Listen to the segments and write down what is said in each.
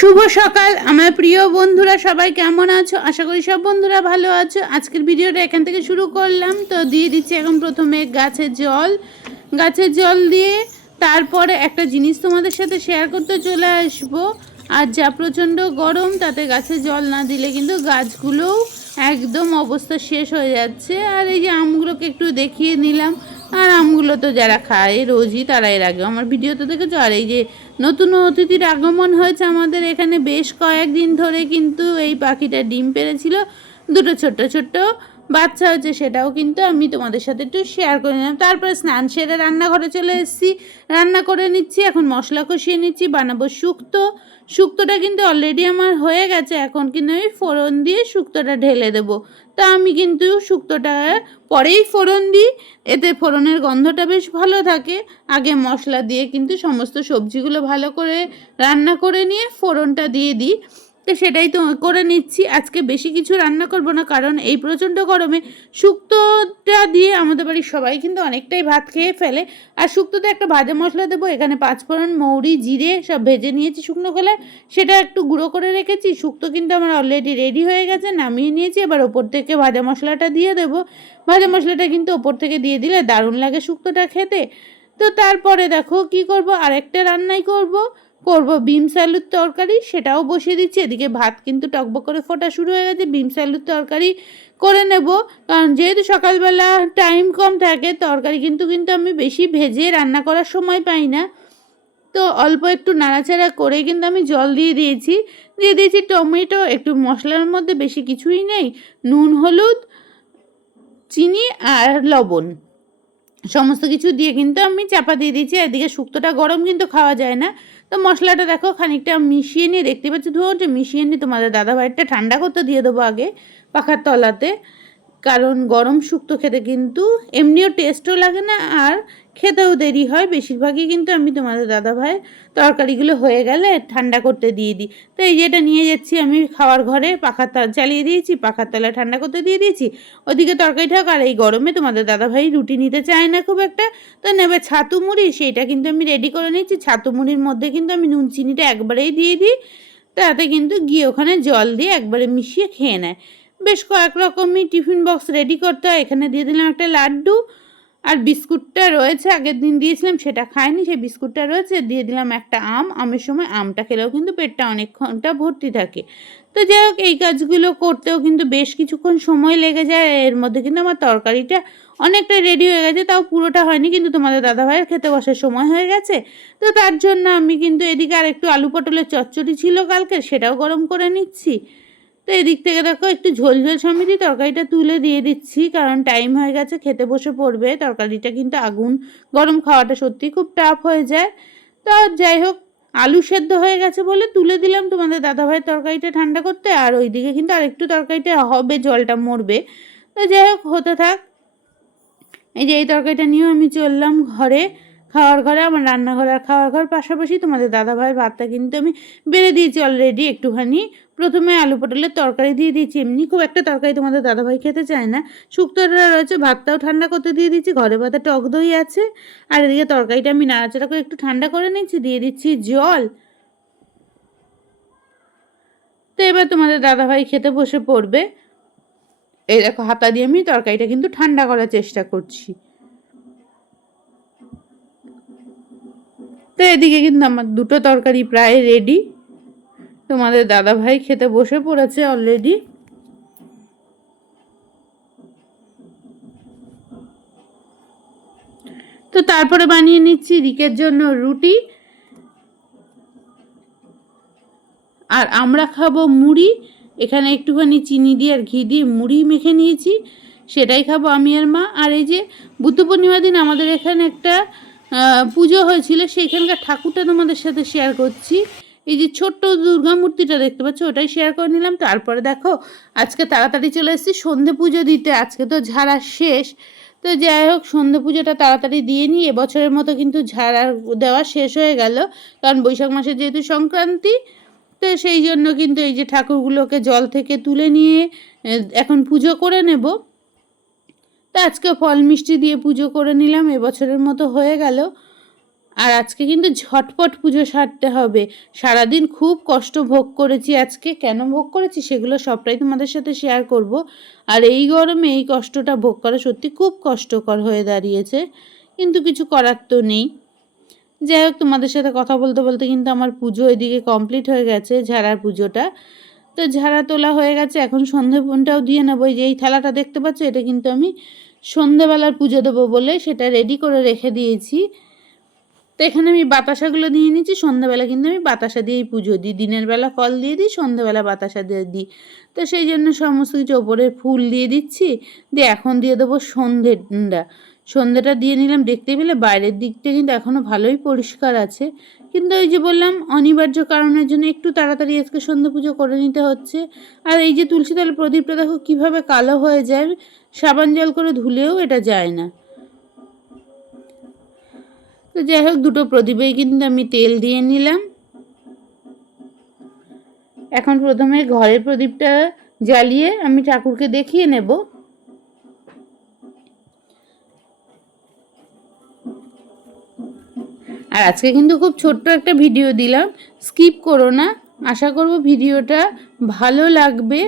শুভ সকাল, আমার প্রিয় বন্ধুরা, সবাই কেমন আছো? আশা করি সব বন্ধুরা ভালো আছো। আজকের ভিডিওটা এখান থেকে শুরু করলাম। তো দিয়ে দিচ্ছি এখন প্রথমে গাছের জল। গাছের জল দিয়ে তারপরে একটা জিনিস তোমাদের সাথে শেয়ার করতে চলে আসব। আর যা প্রচণ্ড গরম, তাতে গাছে জল না দিলে কিন্তু গাছগুলোও একদম অবস্থা শেষ হয়ে যাচ্ছে। আর এই যে আমগুলোকে একটু দেখিয়ে নিলাম। আর আমগুলো তো যারা খায়, রোজই তারা এর আগে আমার ভিডিওতে দেখেছ। আর এই যে নতুন অতিথির আগমন হয়েছে আমাদের এখানে বেশ কয়েকদিন ধরে কিন্তু এই পাখিটা ডিম পেরেছিল। দুটো ছোট্ট ছোট্ট বাচ্চা হচ্ছে সেটাও কিন্তু আমি তোমাদের সাথে একটু শেয়ার করে নিলাম। তারপরে স্নান সেরে রান্নাঘরে চলে এসেছি। রান্না করে নিচ্ছি, এখন মশলা কষিয়ে নিচ্ছি, বানাবো শুক্তো। শুক্তোটা কিন্তু অলরেডি আমার হয়ে গেছে, এখন কিন্তু আমি ফোড়ন দিয়ে শুক্তোটা ঢেলে দেবো। তা আমি কিন্তু শুক্তোটা পরেই ফোড়ন দিই, এতে ফোড়নের গন্ধটা বেশ ভালো থাকে। আগে মশলা দিয়ে কিন্তু সমস্ত সবজিগুলো ভালো করে রান্না করে নিয়ে ফোড়নটা দিয়ে দিই। তো সেটাই তো করে নিচ্ছি। আজকে বেশি কিছু রান্না করব না, কারণ এই প্রচণ্ড গরমে শুক্তোটা দিয়ে আমাদের বাড়ির সবাই কিন্তু অনেকটাই ভাত খেয়ে ফেলে। আর শুক্তোতে একটা ভাজা মশলা দেবো, এখানে পাঁচফোড়ন, মৌরি, জিরে সব ভেজে নিয়েছি শুকনো খোলায়। সেটা একটু গুঁড়ো করে রেখেছি, শুক্তো কিন্তু আমার অলরেডি রেডি হয়ে গেছে, নামিয়ে নিয়েছি। এবার ওপর থেকে ভাজা মশলাটা দিয়ে দেবো। ভাজা মশলাটা কিন্তু ওপর থেকে দিয়ে দিলে দারুণ লাগে শুক্তোটা খেতে। তো তারপরে দেখো কি করব, আরেকটা রান্নাই করব। করব। বিমস আলুর তরকারি, সেটাও বসিয়ে দিচ্ছি। এদিকে ভাত কিন্তু টকবক করে ফোটা শুরু হয়ে গেছে। বিমস আলুর তরকারি করে নেব। কারণ যেহেতু সকালবেলা টাইম কম থাকে, তরকারি কিন্তু কিন্তু আমি বেশি ভেজে রান্না করার সময় পাই না। তো অল্প একটু নাড়াচাড়া করে কিন্তু আমি জল দিয়ে দিয়েছি। দিয়ে দিয়েছি টমেটো, একটু মশলার মধ্যে বেশি কিছুই নেই। নুন, হলুদ, চিনি আর লবণ। সমস্ত কিছু দিয়ে কিন্তু আমি চাপা দিয়ে দিয়েছি। এদিকে শুক্তোটা গরম কিন্তু খাওয়া যায় না। তো মশলাটা দেখো খানিকটা মিশিয়ে নিয়ে দেখতে পাচ্ছি ধরুন যে মিশিয়ে নিয়ে তোমাদের দাদাভাইটা ঠান্ডা করতে দিয়ে দেবো আগে পাখার তলাতে। কারণ গরম শুক্তো খেতে কিন্তু এমনিও টেস্টও লাগে না আর খেতেও দেরি হয়। বেশিরভাগই কিন্তু আমি তোমাদের দাদাভাই তরকারিগুলো হয়ে গেলে ঠান্ডা করতে দিয়ে দিই। তো এই যেটা নিয়ে যাচ্ছি আমি খাওয়ার ঘরে পাখার তাল চালিয়ে দিয়েছি, পাখার তলায় ঠান্ডা করতে দিয়ে দিয়েছি। ওদিকে তরকারিটা আর এই গরমে তোমাদের দাদাভাই রুটি নিতে চায় না খুব একটা। তো নেবে ছাতু মুড়ি, সেইটা কিন্তু আমি রেডি করে নিচ্ছি ছাতু মুড়ির মধ্যে কিন্তু আমি নুন চিনিটা একবারেই দিয়ে দিই। তাতে কিন্তু গিয়ে ওখানে জল দিয়ে একবারে মিশিয়ে খেয়ে নেয়। বেশ কয়েক রকমই টিফিন বক্স রেডি করতে হয়। এখানে দিয়ে দিলাম একটা লাড্ডু আর বিস্কুটটা রয়েছে। আগের দিন দিয়েছিলাম, সেটা খাইনি, সেই বিস্কুটটা রয়েছে। দিয়ে দিলাম একটা আম। আমের সময় আমটা খেলেও কিন্তু পেটটা অনেকক্ষণটা ভর্তি থাকে। তো যাই হোক, এই কাজগুলো করতেও কিন্তু বেশ কিছুক্ষণ সময় লেগে যায়। এর মধ্যে কিন্তু আমার তরকারিটা অনেকটা রেডি হয়ে গেছে, তাও পুরোটা হয়নি, কিন্তু তোমাদের দাদাভাইয়ের খেতে বসার সময় হয়ে গেছে। তো তার জন্য আমি কিন্তু এদিকে আর একটু আলু পটলের চচ্চড়ি ছিল কালকে, সেটাও গরম করে নিচ্ছি। তো এদিক থেকে দেখো একটু ঝোল ঝোল সমিতি তরকারিটা তুলে দিয়ে দিচ্ছি, কারণ টাইম হয়ে গেছে, খেতে বসে পড়বে। তরকারিটা কিন্তু আগুন গরম খাওয়াটা সত্যি খুব টাফ হয়ে যায়। তো যাই হোক, আলু সেদ্ধ হয়ে গেছে বলে তুলে দিলাম তোমাদের দাদাভাইয়ের তরকারিটা ঠান্ডা করতে, আর ওইদিকে কিন্তু আরেকটু তরকারিটা হবে, জলটা মরবে। তো যাই হোক, হতে থাক। এই যে এই তরকারিটা নিয়েও আমি চললাম ঘরে, খাওয়ার ঘরে, আমার রান্নাঘর আর খাওয়ার ঘর, পাশাপাশি তোমাদের দাদাভাইয়ের ভাতটা কিন্তু আমি বেড়ে দিয়েছি অলরেডি একটুখানি। প্রথমে আলু পটলের তরকারি দিয়ে দিয়েছি। এমনি খুব একটা তরকারি তোমাদের দাদাভাই খেতে চায় না। শুক্তোটা রয়েছে, ভাতটাও ঠান্ডা করতে দিয়ে দিচ্ছি ঘরে ভাতে টক দই আছে। আর এদিকে তরকারিটা আমি নাড়াচাড়া করে একটু ঠান্ডা করে নিচ্ছি দিয়ে দিচ্ছি জল। তো এবার তোমাদের দাদাভাই খেতে বসে পড়বে। এই দেখো, হাতা দিয়ে আমি তরকারিটা কিন্তু ঠান্ডা করার চেষ্টা করছি। তো এদিকে কিন্তু আমার দুটো তরকারি প্রায় রেডি তোমাদের দাদা ভাই খেতে বসে পড়েছে অলরেডি তো তারপরে বানিয়ে নিচ্ছি রিকের জন্য রুটি। আর আমরা খাব মুড়ি। এখানে একটুখানি চিনি দিয়ে আর ঘি দিয়ে মুড়ি মেখে নিয়েছি। সেটাই খাব আমি আর মা। আর এই যে বুদ্ধ পূর্ণিমার দিন আমাদের এখানে একটা পুজো হয়েছিল, সেইখানকার ঠাকুরটা তোমাদের সাথে শেয়ার করছি। এই যে ছোট্ট দুর্গা মূর্তিটা দেখতে পাচ্ছ, ওটাই শেয়ার করে নিলাম। তারপরে দেখো, আজকে তাড়াতাড়ি চলে এসেছি সন্ধে পুজো দিতে। আজকে তো ঝাড়া শেষ। তো যাই হোক, সন্ধে পুজোটা তাড়াতাড়ি দিয়ে নিই। এবছরের মতো কিন্তু ঝাড়া দেওয়া শেষ হয়ে গেল, কারণ বৈশাখ মাসে যেহেতু সংক্রান্তি, তো সেই জন্য কিন্তু এই যে ঠাকুরগুলোকে জল থেকে তুলে নিয়ে এখন পুজো করে নেব। তা আজকে ফল মিষ্টি দিয়ে পুজো করে নিলাম, এবছরের মতো হয়ে গেল। আর আজকে কিন্তু ঝটপট পুজো সারতে হবে। সারাদিন খুব কষ্ট ভোগ করেছি আজকে। কেন ভোগ করেছি সেগুলো সবটাই তোমাদের সাথে শেয়ার করব। আর এই গরমে এই কষ্টটা ভোগ করা সত্যি খুব কষ্টকর হয়ে দাঁড়িয়েছে। কিন্তু কিছু করার তো নেই। যাই হোক, তোমাদের সাথে কথা বলতে বলতে কিন্তু আমার পুজো এদিকে কমপ্লিট হয়ে গেছে, ঝাড়ার পুজোটা। তো ঝাড়া তোলা হয়ে গেছে, এখন সন্ধে ফোনটাও দিয়ে নেব। যে এই থালাটা দেখতে পাচ্ছ, এটা কিন্তু আমি সন্ধেবেলার পুজো দেবো বলে সেটা রেডি করে রেখে দিয়েছি। তো এখানে আমি বাতাসাগুলো দিয়ে নিচ্ছি, সন্ধ্যাবেলা কিন্তু আমি বাতাসা দিয়েই পুজো দিই, দিনের বেলা ফল দিয়ে দিই, সন্ধ্যাবেলা বাতাসা দিয়ে দিই। তো সেই জন্য সমস্ত কিছু ওপরে ফুল দিয়ে দিচ্ছি, দিয়ে এখন দিয়ে দেবো সন্ধেটা। সন্ধেটা দিয়ে নিলাম, দেখতে পেলে বাইরের দিকটা কিন্তু এখনও ভালোই পরিষ্কার আছে। কিন্তু ওই যে বললাম, অনিবার্য কারণের জন্য একটু তাড়াতাড়ি আজকে সন্ধ্যা পুজো করে নিতে হচ্ছে। আর এই যে তুলসী তলে প্রদীপটা দেখো কীভাবে কালো হয়ে যায়, সাবান জল করে ধুলেও এটা যায় না। তো যাই হোক, দুটো প্রদীপেই কিন্তু আমি তেল দিয়ে নিলাম। এখন প্রথমে ঘরের প্রদীপটা জ্বালিয়ে আমি ঠাকুরকে দেখিয়ে নেব। আর আজকে কিন্তু খুব ছোট্ট একটা ভিডিও দিলাম, স্কিপ করো না। আশা করব ভিডিওটা ভালো লাগবে।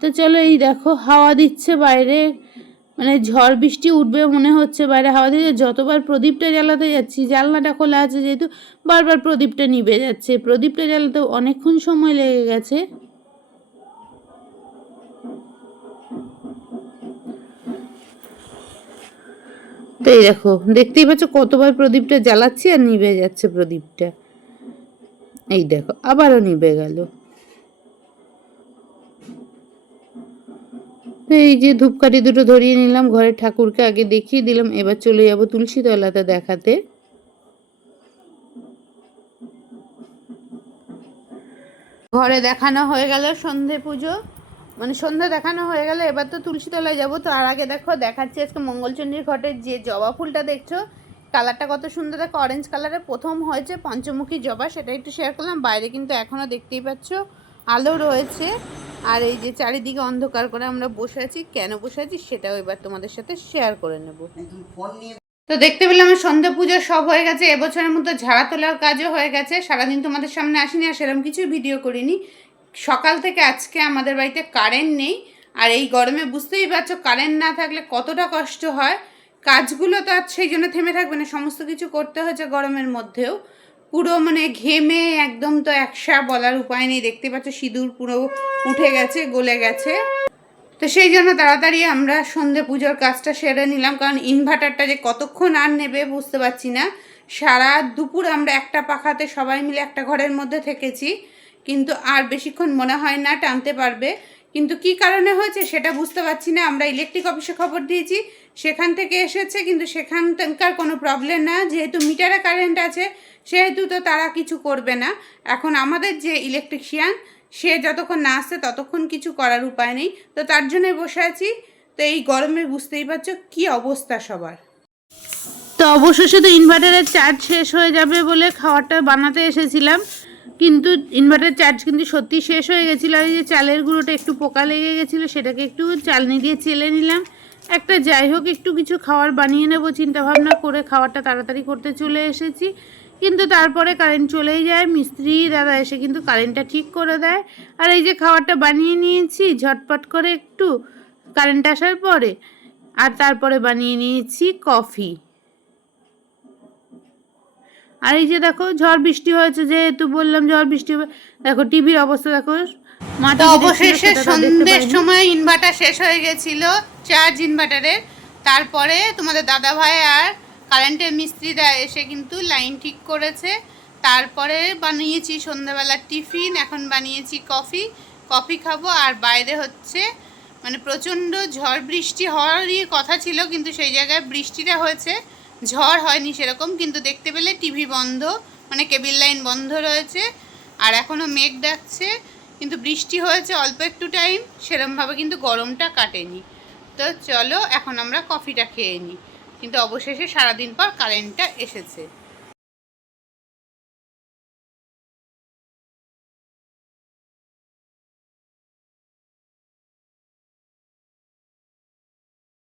তো চলো এই দেখো, হাওয়া দিচ্ছে বাইরে। মানে ঝড় বৃষ্টি উঠবে মনে হচ্ছে বাইরে হাওয়া দিয়ে যতবার প্রদীপটা জ্বালাতে যাচ্ছি, জানলাটা খোলা আছে যেহেতু, বারবার প্রদীপটা নিভে যাচ্ছে। প্রদীপটা জ্বালাতে অনেকক্ষণ সময় লেগে গেছে। তো এই দেখো, দেখতেই পাচ্ছ কতবার প্রদীপটা জ্বালাচ্ছি আর নিভে যাচ্ছে প্রদীপটা। এই দেখো, আবারও নিভে গেল। তো এই যে ধূপকাঠি দুটো ধরিয়ে নিলাম, ঘরের ঠাকুরকে আগে দেখিয়ে দিলাম, এবার চলে যাব তুলসী তলাতে দেখাতে। ঘরে দেখানো হয়ে গেল সন্ধে পুজো। মানে সন্ধ্যা দেখানো হয়ে গেল, এবার তো তুলসী তলায় যাব। তো আর আগে দেখো, দেখাচ্ছি আজকে মঙ্গলচণ্ডীর ঘটের যে জবা ফুলটা দেখছ, কালারটা কত সুন্দর। দেখো অরেঞ্জ কালারের প্রথম হয়েছে পঞ্চমুখী জবা, সেটা একটু শেয়ার করলাম। বাইরে কিন্তু এখনও দেখতেই পাচ্ছ, আলো রয়েছে। আর এই যে চারিদিকে অন্ধকার করে আমরা বসে আছি কেন বসে আছি সেটাও এবার তোমাদের সাথে শেয়ার করে নেব। তো দেখতে পেলাম সন্ধ্যা পুজো সব হয়ে গেছে এবছরের মতো ঝাড়া তোলার কাজও হয়ে গেছে সারাদিন তোমাদের সামনে আসিনি আর সেরকম কিছু ভিডিও করিনি। সকাল থেকে আজকে আমাদের বাড়িতে কারেন্ট নেই আর এই গরমে বুঝতেই পারছ কারেন্ট না থাকলে কতটা কষ্ট হয়। কাজগুলো তো আর সেই জন্য থেমে থাকবে না সমস্ত কিছু করতে হয়েছে গরমের মধ্যেও। পুরো মানে ঘেমে একদম তো একসা বলার উপায় নেই। দেখতে পাচ্ছ, সিঁদুর পুরো উঠে গেছে, গলে গেছে। তো সেই জন্য তাড়াতাড়ি আমরা সন্ধে পুজোর কাজটা সেরে নিলাম, কারণ ইনভার্টারটা যে কতক্ষণ আর নেবে বুঝতে পারছি না। সারা দুপুর আমরা একটা পাখাতে সবাই মিলে একটা ঘরের মধ্যে থেকেছি, কিন্তু আর বেশিক্ষণ মনে হয় না টানতে পারবে। কিন্তু কি কারণে হয়েছে সেটা বুঝতে পারছি না। আমরা ইলেকট্রিক অফিসে খবর দিয়েছি, সেখান থেকে এসেছে, কিন্তু সেখানকার কোনো প্রবলেম না। যেহেতু মিটারে কারেন্ট আছে, সেহেতু তো তারা কিছু করবে না। এখন আমাদের যে ইলেকট্রিশিয়ান সে যতক্ষণ না আসছে, ততক্ষণ কিছু করার উপায় নেই। তো তার জন্যই বসে আছি। তো এই গরমে বুঝতেই পারছ কি অবস্থা সবার। তো অবশেষে তো ইনভার্টারের চার্জ শেষ হয়ে যাবে বলে খাবারটা বানাতে এসেছিলাম। কিন্তু ইনভার্টার চার্জ কিন্তু সত্যি শেষ হয়ে গেছিল আর এই যে চালের গুঁড়োটা একটু পোকা লেগে গেছিল, সেটাকে একটু চালনি দিয়ে চেলে নিলাম। একটা যাই হোক, একটু কিছু খাবার বানিয়ে নেব, চিন্তাভাবনা করে খাবারটা তাড়াতাড়ি করতে চলে এসেছি। কিন্তু তারপরে কারেন্ট চলেই যায়, মিস্ত্রি দাদা এসে কিন্তু কারেন্টটা ঠিক করে দেয়। আর এই যে খাবারটা বানিয়ে নিয়েছি, ঝটপট করে একটু কারেন্ট আসার পরে, আর তারপরে বানিয়ে নিয়েছি কফি আর এই যে দেখো ঝড় বৃষ্টি হয়েছে যেহেতু বললাম ঝড় বৃষ্টি হবে দেখো টিভির অবস্থা দেখো মাটি অবশেষে সন্ধ্যের সময় ইনভার্টার শেষ হয়ে গেছিল চার্জ ইনভার্টারের তারপরে তোমাদের দাদা ভাই আর কারেন্টের মিস্ত্রিরা এসে কিন্তু লাইন ঠিক করেছে। তারপরে বানিয়েছি সন্ধ্যাবেলার টিফিন এখন বানিয়েছি কফি কফি খাব আর বাইরে হচ্ছে মানে প্রচণ্ড ঝড় বৃষ্টি হওয়ারই কথা ছিল কিন্তু সেই জায়গায় বৃষ্টিটা হয়েছে। ঝড় হয়নি সেরকম, কিন্তু দেখতে পেলে টিভি বন্ধ মানে কেবিল লাইন বন্ধ রয়েছে, আর এখনও মেঘ ডাকছে, কিন্তু বৃষ্টি হয়েছে অল্প একটু টাইম সেরমভাবে কিন্তু গরমটা কাটেনি। তো চলো, এখন আমরা কফিটা খেয়ে নিই কিন্তু অবশেষে সারাদিন পর কারেন্টটা এসেছে।